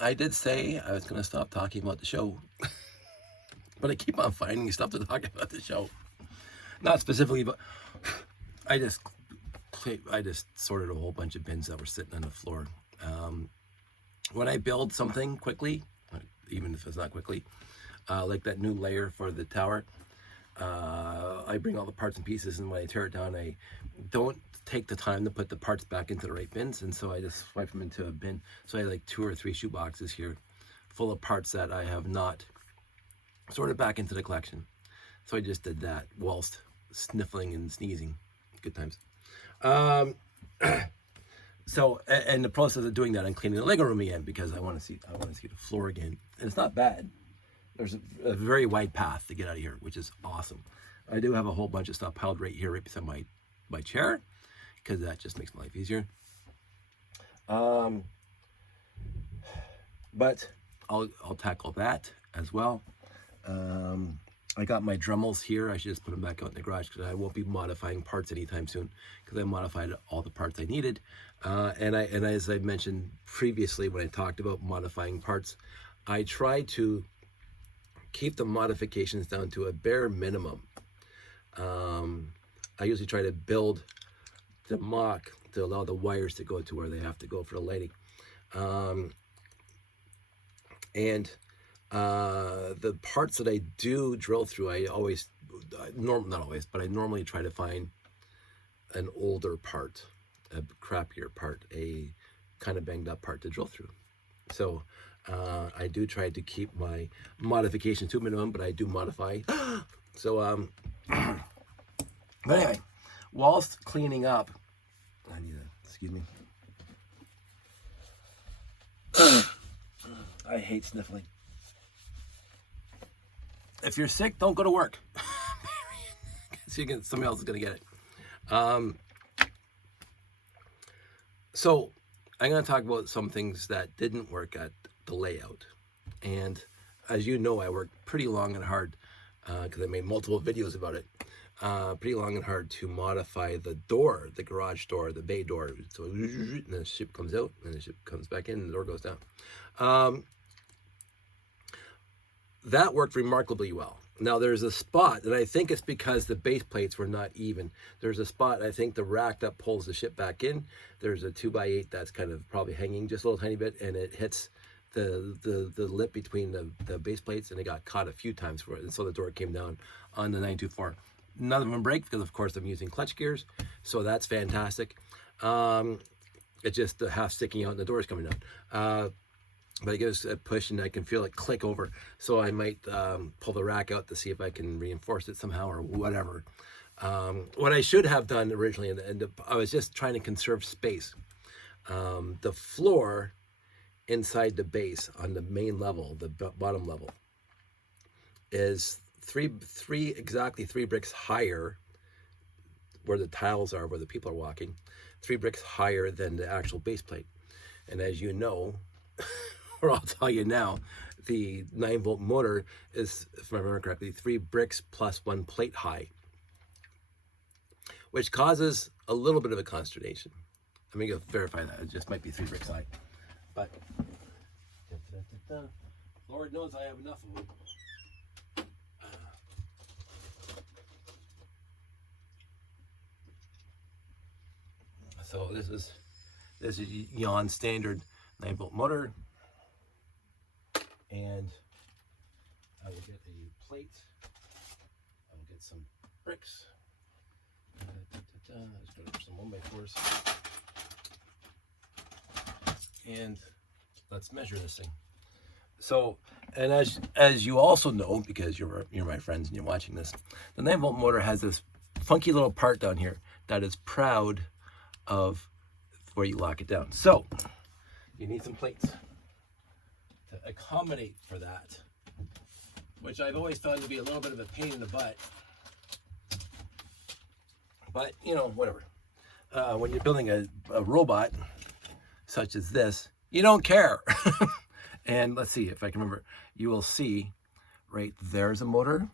I did say I was going to stop talking about the show, but I keep on finding stuff to talk about the show. Not specifically, but I just sorted a whole bunch of bins that were sitting on the floor. When I build something quickly, even if it's not quickly, like that new layer for the tower, I bring all the parts and pieces, and when I tear it down, I don't take the time to put the parts back into the right bins, and so I just swipe them into a bin. So I have like 2 or 3 shoe boxes here full of parts that I have not sorted back into the collection. So I just did that whilst sniffling and sneezing. Good times. So, and the process of doing that, I'm cleaning the Lego room again because I want to see the floor again, and it's not bad. There's a very wide path to get out of here, which is awesome. I do have a whole bunch of stuff piled right here, right beside my chair, because that just makes my life easier. But I'll tackle that as well. I got my Dremels here. I should just put them back out in the garage because I won't be modifying parts anytime soon because I modified all the parts I needed. And as I mentioned previously when I talked about modifying parts, I try to keep the modifications down to a bare minimum. I usually try to build the mock to allow the wires to go to where they have to go for the lighting. The parts that I do drill through, I normally try to find an older part, a crappier part, a kind of banged up part to drill through. So I do try to keep my modification to a minimum, but I do modify. So, but anyway, whilst cleaning up, I need to, excuse me. I hate sniffling. If you're sick, don't go to work. So somebody else is going to get it. So I'm going to talk about some things that didn't work at the layout. And as you know, I worked pretty long and hard because I made multiple videos about it. Pretty long and hard to modify the door, the garage door, the bay door. So and the ship comes out and the ship comes back in and the door goes down. That worked remarkably well. Now there's a spot, and I think it's because the base plates were not even. There's a spot, I think the rack that pulls the ship back in, there's a 2x8 that's kind of probably hanging just a little tiny bit, and it hits the lip between the base plates, and it got caught a few times for it, and so the door came down on the 924. None of them break because of course I'm using clutch gears, so that's fantastic. It's just the half sticking out and the door is coming down. But it gives a push and I can feel it click over. So I might pull the rack out to see if I can reinforce it somehow or whatever. What I should have done originally, and I was just trying to conserve space. The floor inside the base on the main level, the bottom level, is exactly three bricks higher where the tiles are, where the people are walking, 3 bricks higher than the actual base plate. And as you know, or I'll tell you now, the 9-volt motor is, if I remember correctly, 3 bricks plus 1 plate high, which causes a little bit of a consternation. Let me go verify that. It just might be 3 bricks high. But Lord knows I have enough of them. So this is Yon standard 9-volt motor. And I will get a plate. I will get some bricks. Let's go for some 1x4s. And let's measure this thing. So, and as you also know, because you're my friends and you're watching this, the 9-volt motor has this funky little part down here that is proud of where you lock it down. So you need some plates to accommodate for that, which I've always found to be a little bit of a pain in the butt. But, you know, whatever. When you're building a robot such as this, you don't care. And let's see if I can remember. You will see right there's a motor.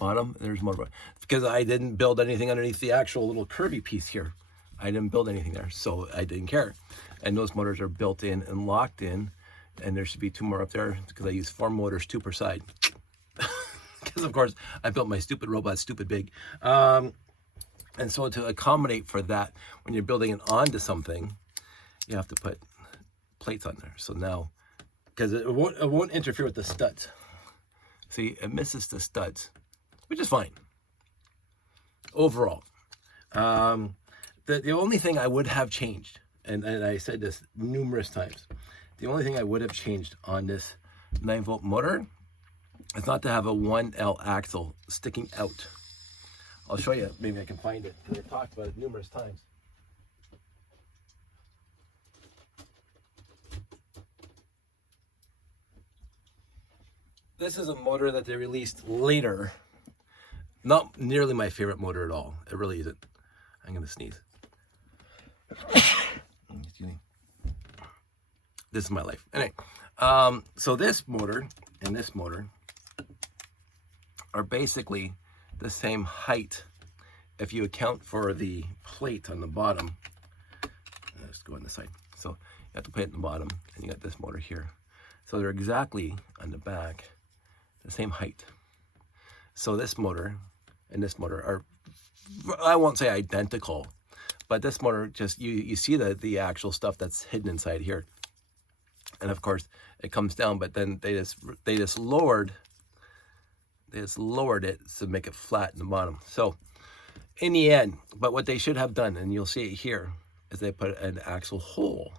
Bottom, there's motor. Because I didn't build anything underneath the actual little curvy piece here. I didn't build anything there, so I didn't care. And those motors are built in and locked in and there should be 2 more up there because I use 4 motors, 2 per side. Because of course I built my stupid robot stupid big. And so to accommodate for that, when you're building it onto something, you have to put plates on there. So now, because it won't interfere with the studs. See, it misses the studs, which is fine overall. The only thing I would have changed, and I said this numerous times, the only thing I would have changed on this 9-volt motor is not to have a 1L axle sticking out. I'll show you, maybe I can find it, because I talked about it numerous times. This is a motor that they released later. Not nearly my favorite motor at all. It really isn't. I'm gonna sneeze. Excuse me. This is my life. Anyway, so this motor and this motor are basically the same height if you account for the plate on the bottom. Let's go on the side. So you have to put it in the bottom, and you got this motor here. So they're exactly on the back the same height. So this motor and this motor are, I won't say identical, but this motor just, you see the actual stuff that's hidden inside here. And of course it comes down, but then they just lowered it to make it flat in the bottom. So in the end, but what they should have done, and you'll see it here, is they put an axle hole.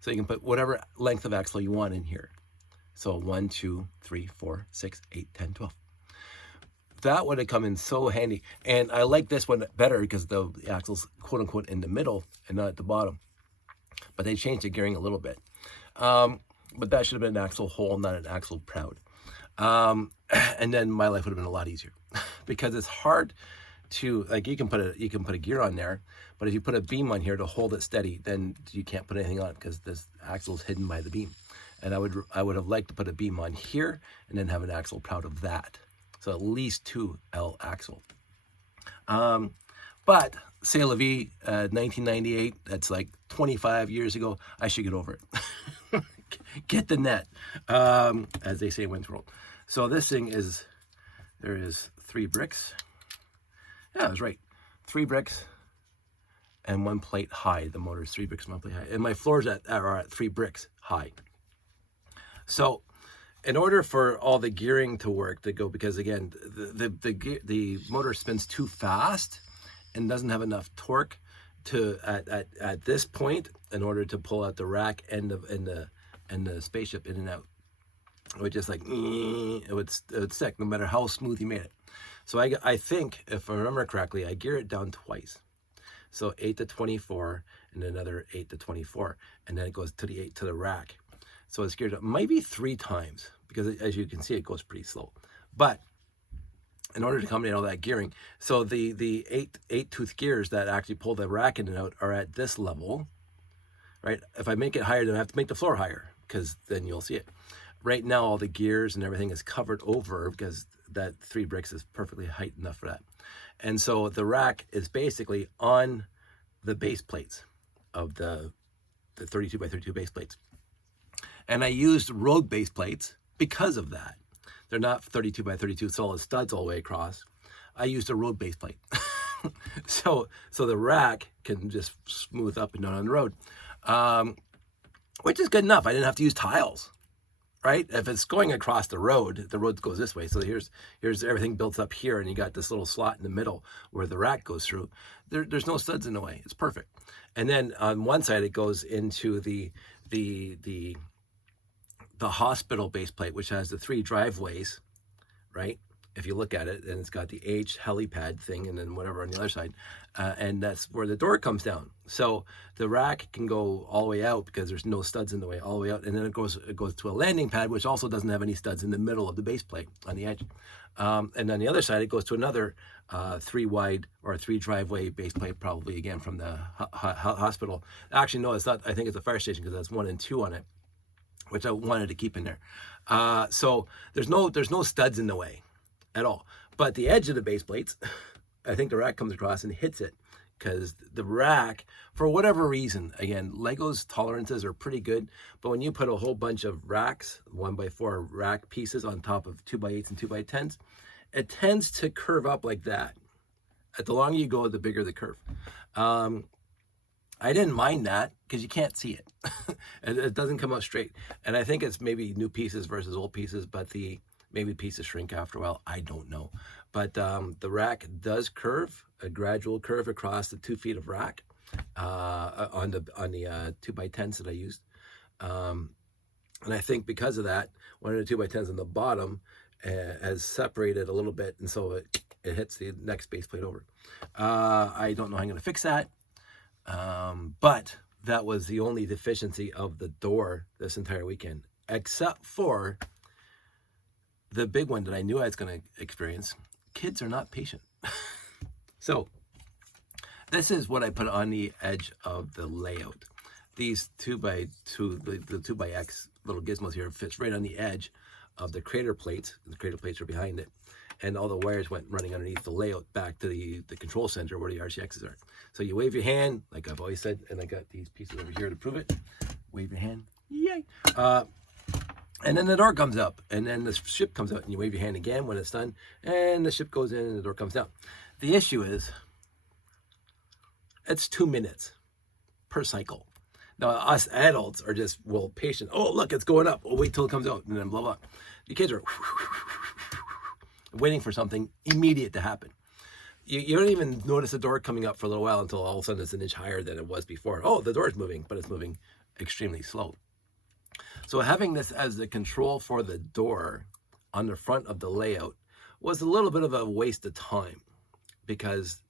So you can put whatever length of axle you want in here. So 1, 2, 3, 4, 6, 8, 10, 12. That would have come in so handy. And I like this one better because the axle's quote unquote in the middle and not at the bottom. But they changed the gearing a little bit. But that should have been an axle hole, not an axle proud. And then my life would have been a lot easier because it's hard to, like, you can put a gear on there, but if you put a beam on here to hold it steady, then you can't put anything on because this axle is hidden by the beam. And I would have liked to put a beam on here and then have an axle proud of that. So at least 2L axle. But c'est la vie, 1998, that's like 25 years ago. I should get over it. Get the net, as they say in Wind's World. So this thing is, there is 3 bricks. Yeah, I was right. 3 bricks and 1 plate high. The motor is 3 bricks, 1 plate high. And my floors are at 3 bricks high. So in order for all the gearing to work, to go, because again, the motor spins too fast and doesn't have enough torque to at this point in order to pull out the rack and the spaceship in and out. It would just like, it would stick no matter how smooth you made it. So I think, if I remember correctly, I gear it down twice. So 8 to 24 and another 8 to 24, and then it goes to the 8 to the rack. So it's geared up maybe 3 times because as you can see, it goes pretty slow. But in order to accommodate all that gearing, so the 8 tooth gears that actually pull the rack in and out are at this level, right? If I make it higher, then I have to make the floor higher because then you'll see it. Right now, all the gears and everything is covered over because that 3 bricks is perfectly height enough for that. And so the rack is basically on the base plates of the 32 by 32 base plates. And I used road base plates because of that. They're not 32 by 32 solid studs all the way across. I used a road base plate. so the rack can just smooth up and down on the road, which is good enough. I didn't have to use tiles, right? If it's going across the road goes this way. So here's everything built up here, and you got this little slot in the middle where the rack goes through. There's no studs in the way. It's perfect. And then on one side, it goes into the hospital base plate, which has the 3 driveways, right? If you look at it, and it's got the H helipad thing, and then whatever on the other side, and that's where the door comes down. So the rack can go all the way out because there's no studs in the way, all the way out, and then it goes to a landing pad, which also doesn't have any studs in the middle of the base plate on the edge. And on the other side, it goes to another 3 wide or 3 driveway base plate, probably again from the hospital. Actually, no, it's not. I think it's a fire station because that's 1 and 2 on it, which I wanted to keep in there. So there's no studs in the way at all. But the edge of the base plates, I think the rack comes across and hits it because the rack, for whatever reason, again, Lego's tolerances are pretty good, but when you put a whole bunch of racks, 1x4 rack pieces on top of 2x8s and 2x10s, it tends to curve up like that. The longer you go, the bigger the curve. I didn't mind that because you can't see it. It doesn't come out straight. And I think it's maybe new pieces versus old pieces, but maybe pieces shrink after a while. I don't know. But the rack does curve, a gradual curve across the 2 feet of rack on the 2x10s that I used. And I think because of that, one of the 2x10s on the bottom has separated a little bit, and so it hits the next base plate over. I don't know how I'm going to fix that. But that was the only deficiency of the door this entire weekend, except for the big one that I knew I was going to experience. Kids are not patient. So this is what I put on the edge of the layout. These 2x2, the 2x little gizmos here fits right on the edge of the crater plates. The crater plates are behind it. And all the wires went running underneath the layout back to the control center where the RCXs are. So you wave your hand, like I've always said, and I got these pieces over here to prove it. Wave your hand, yay. And then the door comes up, and then the ship comes out, and you wave your hand again when it's done, and the ship goes in, and the door comes down. The issue is, it's 2 minutes per cycle. Now, us adults are just, well, patient. Oh, look, it's going up. Oh, wait till it comes out, and then blah, blah. The kids are waiting for something immediate to happen. You don't even notice the door coming up for a little while until all of a sudden it's an inch higher than it was before. Oh, the door's moving, but it's moving extremely slow. So having this as the control for the door on the front of the layout was a little bit of a waste of time because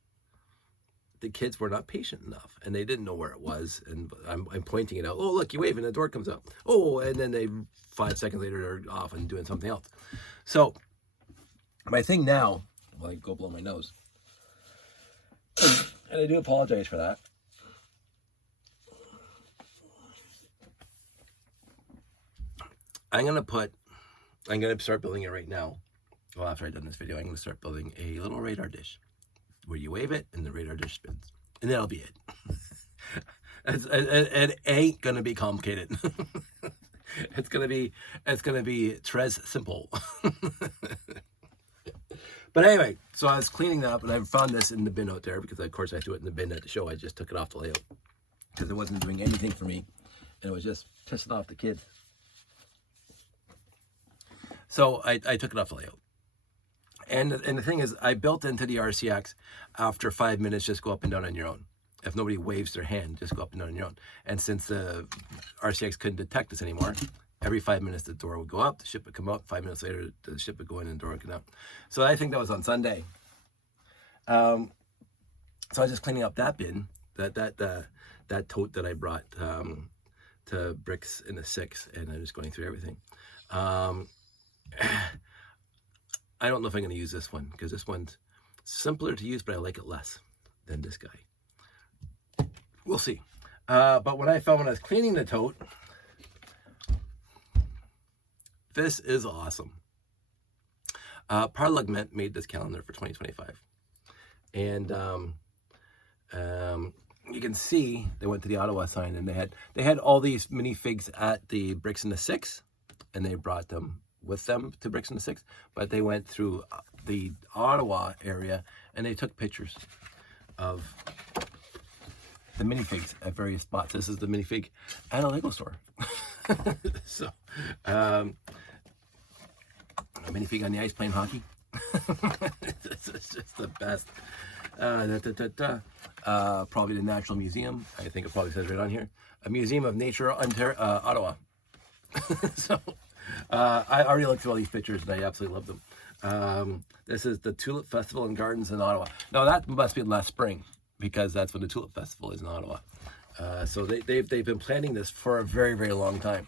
the kids were not patient enough and they didn't know where it was. And I'm pointing it out. Oh, look, you wave and the door comes up. Oh, and then they 5 seconds later are off and doing something else. So my thing now, well, I go blow my nose, and I do apologize for that. I'm going to start building it right now. Well, after I've done this video, I'm going to start building a little radar dish where you wave it and the radar dish spins. And that'll be it. It ain't going to be complicated. It's going to be tres simple. But anyway, so I was cleaning up and I found this in the bin out there because of course I threw it in the bin at the show. I just took it off the layout because it wasn't doing anything for me and it was just pissing off the kids. So I took it off the layout. And the thing is, I built into the RCX after 5 minutes, just go up and down on your own. If nobody waves their hand, just go up and down on your own. And since the RCX couldn't detect this anymore, every 5 minutes the door would go up, the ship would come up, 5 minutes later the ship would go in and the door would come out. So I think that was on Sunday. So I was just cleaning up that bin, that tote that I brought to Bricks in the 6, and I'm just going through everything. I don't know if I'm going to use this one because this one's simpler to use, but I like it less than this guy. We'll see. But what I found when I was cleaning the tote, this is awesome. ParLUGment made this calendar for 2025. And you can see they went to the Ottawa sign and they had all these minifigs at the Bricks in the 6, and they brought them with them to Bricks in the 6, but they went through the Ottawa area and they took pictures of the minifigs at various spots. This is the minifig at a Lego store. So, a minifig on the ice playing hockey. This is just the best. Probably the Natural Museum. I think it probably says right on here. A Museum of Nature, Ottawa. So, I already looked through all these pictures and I absolutely love them. This is the Tulip Festival and Gardens in Ottawa. Now that must be last spring because that's when the Tulip Festival is in Ottawa. So they've been planning this for a very, very long time.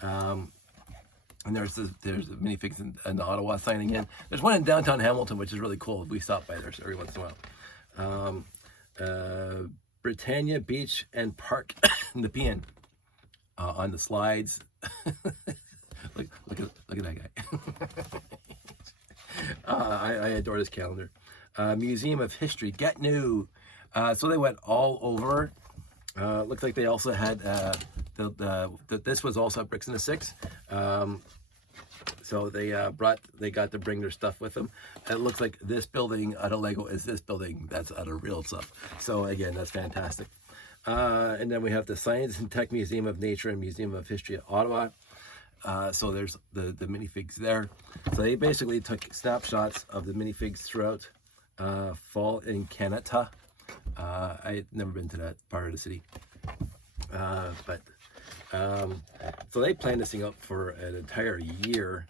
And there's the minifigs in the Ottawa sign again. There's one in downtown Hamilton, which is really cool. We stop by there every once in a while. Britannia Beach and Park in the PN on the slides. Look at that guy. I adore this calendar. Museum of History, Get New. So they went all over. Looks like they also had this was also at Bricks in the Six. So they got to bring their stuff with them. It looks like this building out of Lego is this building that's out of real stuff. So again, that's fantastic. And then we have the Science and Tech Museum of Nature and Museum of History at Ottawa. So there's the minifigs there. So they basically took snapshots of the minifigs throughout fall in Canada. I've never been to that part of the city. So they planned this thing up for an entire year.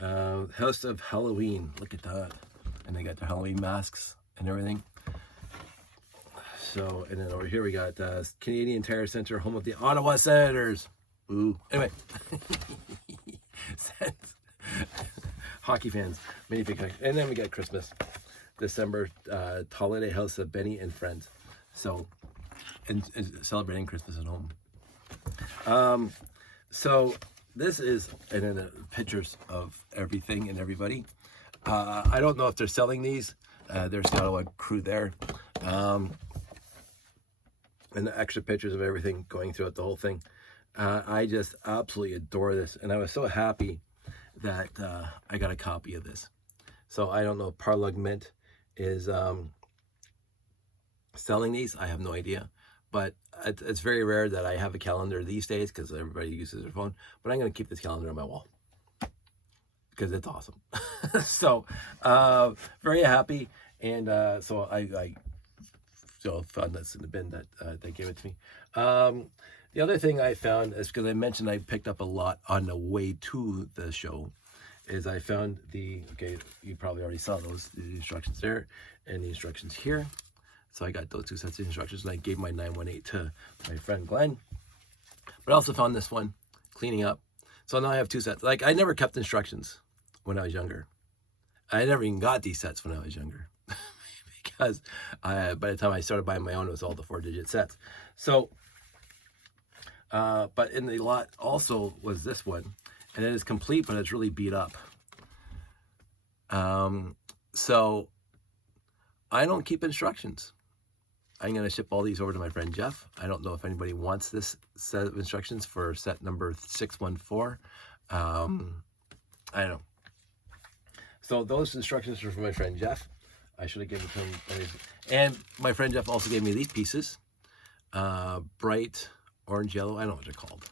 House of Halloween, look at that. And they got their Halloween masks and everything. So, and then over here we got Canadian Tire Center, home of the Ottawa Senators. Ooh. Anyway. Hockey fans, minifig. And then we got Christmas, December, holiday house of Benny and friends. So, and celebrating Christmas at home. So this is, and then pictures of everything and everybody. I don't know if they're selling these. There's the Ottawa crew there. And the extra pictures of everything going throughout the whole thing. I just absolutely adore this. And I was so happy that I got a copy of this. So I don't know if ParLUGment is selling these. I have no idea. But it's very rare that I have a calendar these days because everybody uses their phone. But I'm going to keep this calendar on my wall because it's awesome. So very happy. And so I found this in the bin that they gave it to me. The other thing I found is, because I mentioned I picked up a lot on the way to the show, is I found okay, you probably already saw those, the instructions there and the instructions here. So I got those two sets of instructions, and I gave my 918 to my friend Glenn. But I also found this one, cleaning up. So now I have two sets. Like, I never kept instructions when I was younger. I never even got these sets when I was younger. Because by the time I started buying my own, it was all the 4-digit sets. So, but in the lot also was this one. And it is complete, but it's really beat up. So I don't keep instructions. I'm going to ship all these over to my friend Jeff. I don't know if anybody wants this set of instructions for set number 614. I don't know. So those instructions are for my friend Jeff. I should have given it to him. And my friend Jeff also gave me these pieces. Bright orange yellow. I don't know what they're called.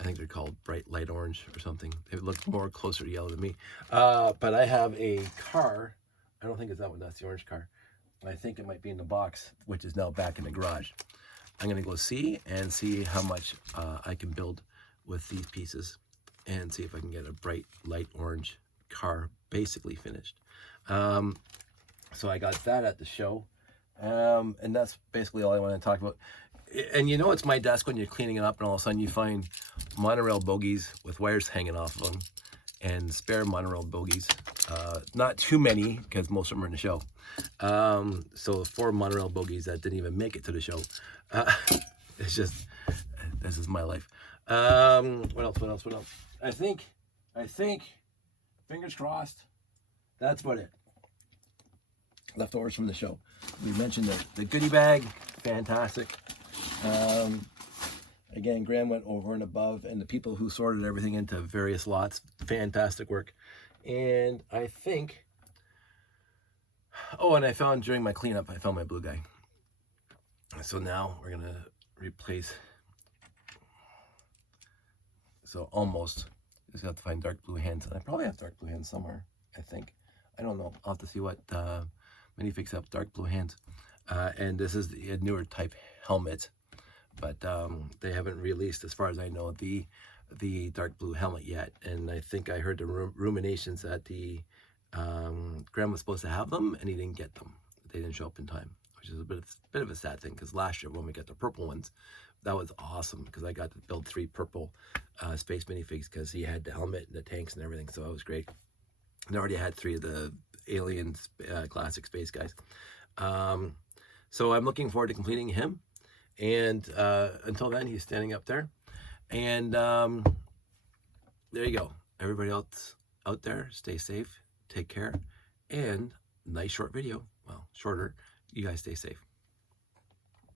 I think they're called bright light orange or something. They look more closer to yellow than me. But I have a car. I don't think it's that one. That's the orange car. I think it might be in the box, which is now back in the garage. I'm going to go see how much I can build with these pieces and see if I can get a bright light orange car basically finished. So I got that at the show. And that's basically all I want to talk about. And you know, it's my desk when you're cleaning it up and all of a sudden you find monorail bogies with wires hanging off of them and spare monorail bogies. Not too many, because most of them are in the show. So 4 monorail bogies that didn't even make it to the show. It's just, this is my life. What else? I think, fingers crossed, that's about it. Leftovers from the show. We mentioned the goodie bag, fantastic. Again, Graham went over and above, and the people who sorted everything into various lots, fantastic work. And I think, and I found during my cleanup, I found my blue guy. So now we're gonna replace. So almost, just have to find dark blue hands. And I probably have dark blue hands somewhere, I think. I don't know, I'll have to see what minifigs have dark blue hands. And this is the newer type helmet, but they haven't released, as far as I know, the dark blue helmet yet. And I think I heard the ruminations that Graham was supposed to have them and he didn't get them. They didn't show up in time, which is a bit of a sad thing, because last year when we got the purple ones, that was awesome, because I got to build 3 purple space minifigs, because he had the helmet and the tanks and everything, so it was great. And I already had 3 of the Aliens classic space guys. So I'm looking forward to completing him. And until then, he's standing up there. And there you go. Everybody else out there, stay safe, take care, and nice short video. Well, shorter. You guys stay safe.